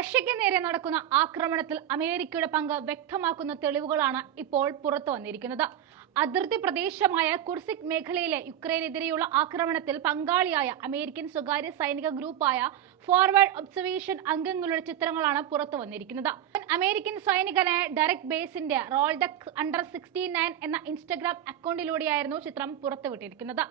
റഷ്യയ്ക്ക് നേരെ നടക്കുന്ന ആക്രമണത്തിൽ അമേരിക്കയുടെ പങ്ക് വ്യക്തമാക്കുന്ന തെളിവുകളാണ് ഇപ്പോൾ പുറത്തു വന്നിരിക്കുന്നത്. അതിർത്തി പ്രദേശമായ കുർസിക് മേഖലയിലെ യുക്രൈനെതിരെയുള്ള ആക്രമണത്തിൽ പങ്കാളിയായ അമേരിക്കൻ സ്വകാര്യ സൈനിക ഗ്രൂപ്പായ ഫോർവേഡ് ഒബ്സർവേഷൻ അംഗങ്ങളുടെ ചിത്രങ്ങളാണ് പുറത്തു വന്നിരിക്കുന്നത്. അമേരിക്കൻ സൈനികനായ ഡയറക്ട് ബേസിന്റെ റോൾഡക് അണ്ടർ സിക്സ്റ്റി നയൻ എന്ന ഇൻസ്റ്റഗ്രാം അക്കൗണ്ടിലൂടെയായിരുന്നു ചിത്രം പുറത്തുവിട്ടിരിക്കുന്നത്.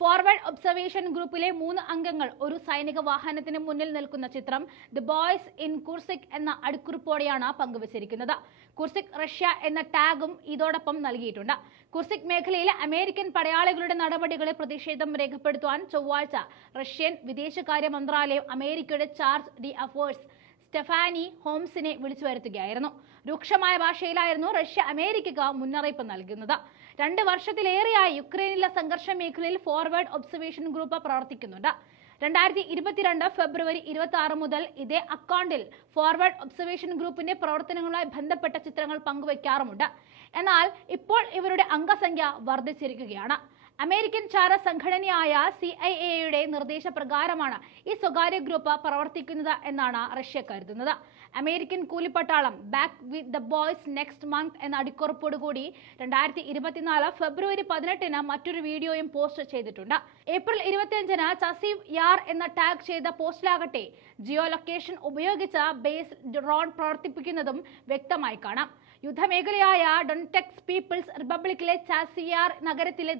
ഫോർവേഡ് ഒബ്സർവേഷൻ ഗ്രൂപ്പിലെ മൂന്ന് അംഗങ്ങൾ ഒരു സൈനിക വാഹനത്തിന് മുന്നിൽ നിൽക്കുന്ന ചിത്രം ദി ബോയ്സ് ഇൻ കുർസിക് എന്ന അടിക്കുറിപ്പോടെയാണ് പങ്കുവച്ചിരിക്കുന്നത്. കുർസിക് റഷ്യ എന്ന ടാഗും ഇതോടൊപ്പം നൽകിയിട്ടുണ്ട്. കുർസിക് മേഖലയിലെ അമേരിക്കൻ പടയാളികളുടെ നടപടികളെ പ്രതിഷേധം രേഖപ്പെടുത്തുവാൻ ചൊവ്വാഴ്ച റഷ്യൻ വിദേശകാര്യ മന്ത്രാലയം അമേരിക്കയുടെ ചാർജ് ഡി അഫേഴ്സ് സ്റ്റെഫാനി ഹോംസിനെ വിളിച്ചു വരുത്തുകയായിരുന്നു. രൂക്ഷമായ ഭാഷയിലായിരുന്നു റഷ്യ അമേരിക്കക്ക് മുന്നറിയിപ്പ് നൽകുന്നത്. രണ്ട് വർഷത്തിലേറെയായി യുക്രൈനിലെ സംഘർഷ മേഖലയിൽ ഫോർവേഡ് ഒബ്സർവേഷൻ ഗ്രൂപ്പ് പ്രവർത്തിക്കുന്നുണ്ട്. രണ്ടായിരത്തി ഇരുപത്തിരണ്ട് ഫെബ്രുവരി ഇരുപത്തി ആറ് മുതൽ ഇതേ അക്കൗണ്ടിൽ ഫോർവേഡ് ഒബ്സർവേഷൻ ഗ്രൂപ്പിന്റെ പ്രവർത്തനങ്ങളുമായി ബന്ധപ്പെട്ട ചിത്രങ്ങൾ പങ്കുവയ്ക്കാറുമുണ്ട് എന്നാൽ ഇപ്പോൾ ഇവരുടെ അംഗസംഖ്യ വർദ്ധിച്ചിരിക്കുകയാണ്. അമേരിക്കൻ ചാര സംഘടനയായ സി ഐ എയുടെ നിർദ്ദേശപ്രകാരമാണ് ഈ സ്വകാര്യ ഗ്രൂപ്പ് പ്രവർത്തിക്കുന്നത് എന്നാണ് റഷ്യ കരുതുന്നത്. American കൂലിപ്പട്ടാളം back with the boys next month എന്ന അടിക്കുറിപ്പോടുകൂടി രണ്ടായിരത്തി ഇരുപത്തിനാല് ഫെബ്രുവരി പതിനെട്ടിന് മറ്റൊരു വീഡിയോയും പോസ്റ്റ് ചെയ്തിട്ടുണ്ട്. ഏപ്രിൽ ഇരുപത്തിയഞ്ചിന് ചസീവ് യാർ എന്ന ടാഗ് ചെയ്ത പോസ്റ്റിലാകട്ടെ ജിയോ ലൊക്കേഷൻ ഉപയോഗിച്ച് ബേസ് ഡ്രോൺ പ്രവർത്തിപ്പിക്കുന്നതും വ്യക്തമായി കാണാം. യുദ്ധമേഖലയായ ഡൊൺടെക്സ് പീപ്പിൾസ് റിപ്പബ്ലിക്കിലെ ചാസിയാർ നഗരത്തിലെ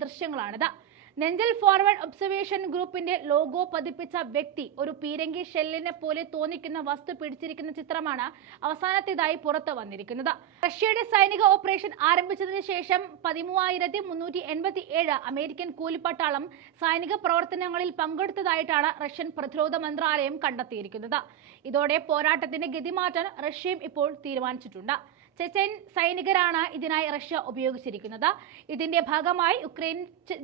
ദൃശ്യങ്ങളാണിത് നെഞ്ചൽ ഫോർവേഡ് ഒബ്സർവേഷൻ ഗ്രൂപ്പിന്റെ ലോഗോ പതിപ്പിച്ച വ്യക്തി ഒരു പീരങ്കി ഷെല്ലിനെ പോലെ തോന്നിക്കുന്ന വസ്തു പിടിച്ചിരിക്കുന്ന ചിത്രമാണ് അവസാനത്തേതായി പുറത്തു വന്നിരിക്കുന്നത്. റഷ്യയുടെ സൈനിക ഓപ്പറേഷൻ ആരംഭിച്ചതിന് ശേഷം പതിമൂവായിരത്തി മുന്നൂറ്റി എൺപത്തി ഏഴ് അമേരിക്കൻ കൂലിപ്പട്ടാളം സൈനിക പ്രവർത്തനങ്ങളിൽ പങ്കെടുത്തതായിട്ടാണ് റഷ്യൻ പ്രതിരോധ മന്ത്രാലയം കണ്ടെത്തിയിരിക്കുന്നത്. ഇതോടെ പോരാട്ടത്തിന്റെ ഗതിമാറ്റാൻ റഷ്യയും ഇപ്പോൾ തീരുമാനിച്ചിട്ടുണ്ട്. ചെച്ചൈൻ സൈനികരാണ് ഇതിനായി റഷ്യ ഉപയോഗിച്ചിരിക്കുന്നത്. ഇതിന്റെ ഭാഗമായി യുക്രൈൻ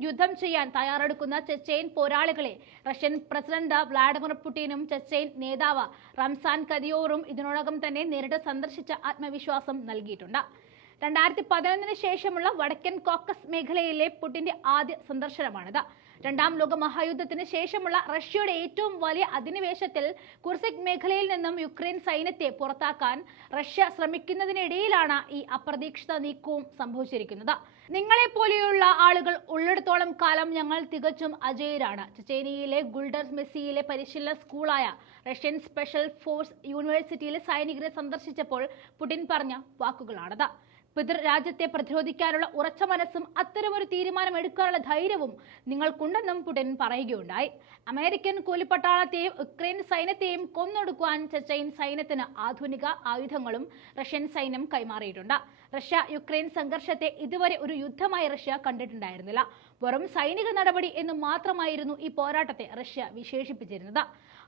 യുദ്ധം ചെയ്യാൻ തയ്യാറെടുക്കുന്ന ചെച്ചൈൻ പോരാളികളെ റഷ്യൻ പ്രസിഡന്റ് വ്ളാഡിമിർ പുടിനും ചെച്ചൈൻ നേതാവ് റംസാൻ കദിയോറും ഇതിനോടകം തന്നെ നേരിട്ട് സന്ദർശിച്ച ആത്മവിശ്വാസം നൽകിയിട്ടുണ്ട്. രണ്ടായിരത്തി പതിനൊന്നിന് ശേഷമുള്ള വടക്കൻ കോക്കസ് മേഖലയിലെ പുടിന്റെ ആദ്യ സന്ദർശനമാണിത്. രണ്ടാം ലോക മഹായുദ്ധത്തിന് ശേഷമുള്ള റഷ്യയുടെ ഏറ്റവും വലിയ അധിനിവേശത്തിൽ കുർസിക് മേഖലയിൽ നിന്നും യുക്രൈൻ സൈന്യത്തെ പുറത്താക്കാൻ റഷ്യ ശ്രമിക്കുന്നതിനിടയിലാണ് ഈ അപ്രതീക്ഷിത നീക്കവും സംഭവിച്ചിരിക്കുന്നത്. നിങ്ങളെ പോലെയുള്ള ആളുകൾ ഉള്ളിടത്തോളം കാലം ഞങ്ങൾ തികച്ചും അജയരാണ്. ചെച്ചേനിയയിലെ ഗുൾഡർ മെസ്സിയിലെ പരിശീലന സ്കൂളായ റഷ്യൻ സ്പെഷ്യൽ ഫോഴ്സ് യൂണിവേഴ്സിറ്റിയിലെ സൈനികരെ സന്ദർശിച്ചപ്പോൾ പുടിൻ പറഞ്ഞ വാക്കുകളാണത്. പിതൃരാജ്യത്തെ പ്രതിരോധിക്കാനുള്ള ഉറച്ച മനസ്സും അത്തരമൊരു തീരുമാനം എടുക്കാനുള്ള ധൈര്യവും നിങ്ങൾക്കുണ്ടെന്നും പുടിൻ പറയുകയുണ്ടായി. അമേരിക്കൻ കൂലിപ്പട്ടാളത്തെയും ഉക്രൈൻ സൈന്യത്തെയും കൊന്നൊടുക്കുവാൻ ചെച്ചൈൻ സൈന്യത്തിന് ആധുനിക ആയുധങ്ങളും റഷ്യൻ സൈന്യം കൈമാറിയിട്ടുണ്ട്. റഷ്യ യുക്രൈൻ സംഘർഷത്തെ ഇതുവരെ ഒരു യുദ്ധമായി റഷ്യ കണ്ടിട്ടുണ്ടായിരുന്നില്ല. വെറും സൈനിക നടപടി എന്ന് മാത്രമായിരുന്നു ഈ പോരാട്ടത്തെ റഷ്യ വിശേഷിപ്പിച്ചിരുന്നത്.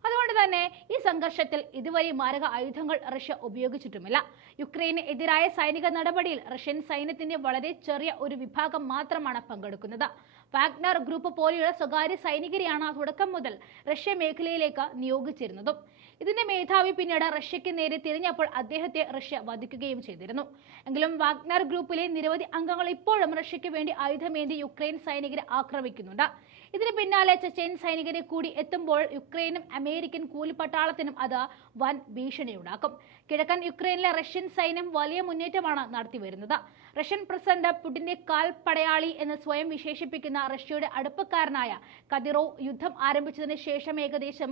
അതുകൊണ്ട് തന്നെ ഈ സംഘർഷത്തിൽ ഇതുവരെ മാരക ആയുധങ്ങൾ റഷ്യ ഉപയോഗിച്ചിട്ടുമില്ല. യുക്രൈന് എതിരായ സൈനിക നടപടിയിൽ റഷ്യൻ സൈന്യത്തിന്റെ വളരെ ചെറിയ ഒരു വിഭാഗം മാത്രമാണ് പങ്കെടുക്കുന്നത്. വാഗ്നർ ഗ്രൂപ്പ് പോലെയുള്ള സ്വകാര്യ സൈനികരെയാണ് തുടക്കം മുതൽ റഷ്യ മേഖലയിലേക്ക് നിയോഗിച്ചിരുന്നതും. ഇതിന്റെ മേധാവി പിന്നീട് റഷ്യക്ക് നേരെ തിരിഞ്ഞപ്പോൾ അദ്ദേഹത്തെ റഷ്യ വധിക്കുകയും ചെയ്തിരുന്നു. എങ്കിലും വാഗ്നർ ഗ്രൂപ്പിലെ നിരവധി അംഗങ്ങൾ ഇപ്പോഴും റഷ്യക്ക് വേണ്ടി ആയുധമേന്തി യുക്രൈൻ സൈനികരെ ആക്രമിക്കുന്നുണ്ട്. ഇതിന് പിന്നാലെ ചെച്ചൈൻ സൈനികരെ കൂടി എത്തുമ്പോൾ യുക്രൈനും അമേരിക്കൻ കൂലിപ്പട്ടാളത്തിനും അത് വൻ ഭീഷണിയുണ്ടാക്കും. കിഴക്കൻ യുക്രൈനിലെ റഷ്യൻ സൈന്യം വലിയ മുന്നേറ്റമാണ് നടത്തിവരുന്നത് റഷ്യൻ പ്രസിഡന്റ് പുടിന്റെ കാൽ പടയാളി എന്ന് സ്വയം വിശേഷിപ്പിക്കുന്ന റഷ്യയുടെ അടുപ്പക്കാരനായ കതിറോ യുദ്ധം ആരംഭിച്ചതിന് ശേഷം ഏകദേശം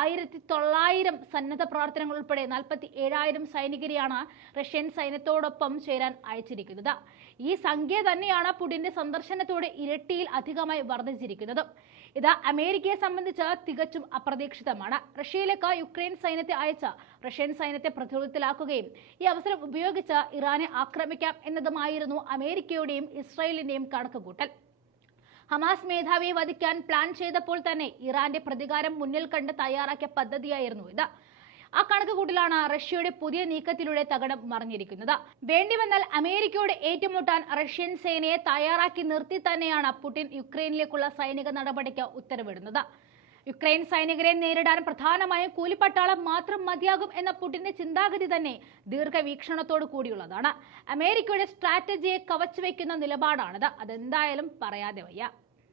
ആയിരത്തി തൊള്ളായിരം സന്നദ്ധ പ്രവർത്തനങ്ങൾ ഉൾപ്പെടെ നാൽപ്പത്തി ഏഴായിരം സൈനികരെയാണ് റഷ്യൻ സൈന്യത്തോടൊപ്പം ചേരാൻ അയച്ചിരിക്കുന്നത്. ഈ സംഖ്യ തന്നെയാണ് പുടിന്റെ സന്ദർശനത്തോടെ ഇരട്ടിയിൽ അധികമായി വർദ്ധിച്ചിരിക്കുന്നത്. ഇത് അമേരിക്കയെ സംബന്ധിച്ച് തികച്ചും അപ്രതീക്ഷിതമാണ്. റഷ്യയിലേക്ക് യുക്രൈൻ സൈന്യത്തെ അയച്ച റഷ്യൻ സൈന്യത്തെ പ്രതിരോധത്തിലാക്കുകയും ഈ അവസരം ഉപയോഗിച്ച് ഇറാനെ ആക്രമിക്കാം എന്നതുമായിരുന്നു അമേരിക്കയുടെയും ഇസ്രായേലിന്റെയും കണക്കുകൂട്ടൽ. ഹമാസ് മേധാവിയെ വധിക്കാൻ പ്ലാൻ ചെയ്തപ്പോൾ തന്നെ ഇറാന്റെ പ്രതികാരം മുന്നിൽ കണ്ട് തയ്യാറാക്കിയ പദ്ധതിയായിരുന്നു ഇത്. ആ കണക്കുകൂട്ടലാണ് റഷ്യയുടെ പുതിയ നീക്കത്തിലൂടെ തകടം മറിഞ്ഞിരിക്കുന്നത്. വേണ്ടിവന്നാൽ അമേരിക്കയോട് ഏറ്റുമുട്ടാൻ റഷ്യൻ സേനയെ തയ്യാറാക്കി നിർത്തി തന്നെയാണ് പുടിൻ യുക്രൈനിലേക്കുള്ള സൈനിക നടപടിക്ക് ഉത്തരവിടുന്നത്. യുക്രൈൻ സൈനികരെ നേരിടാൻ പ്രധാനമായും കൂലിപ്പട്ടാളം മാത്രം മതിയാകും എന്ന പുടിന്റെ ചിന്താഗതി തന്നെ ദീർഘവീക്ഷണത്തോടു കൂടിയുള്ളതാണ്. അമേരിക്കയുടെ സ്ട്രാറ്റജിയെ കവച്ചു വയ്ക്കുന്ന നിലപാടാണിത്. അതെന്തായാലും പറയാതെ വയ്യ.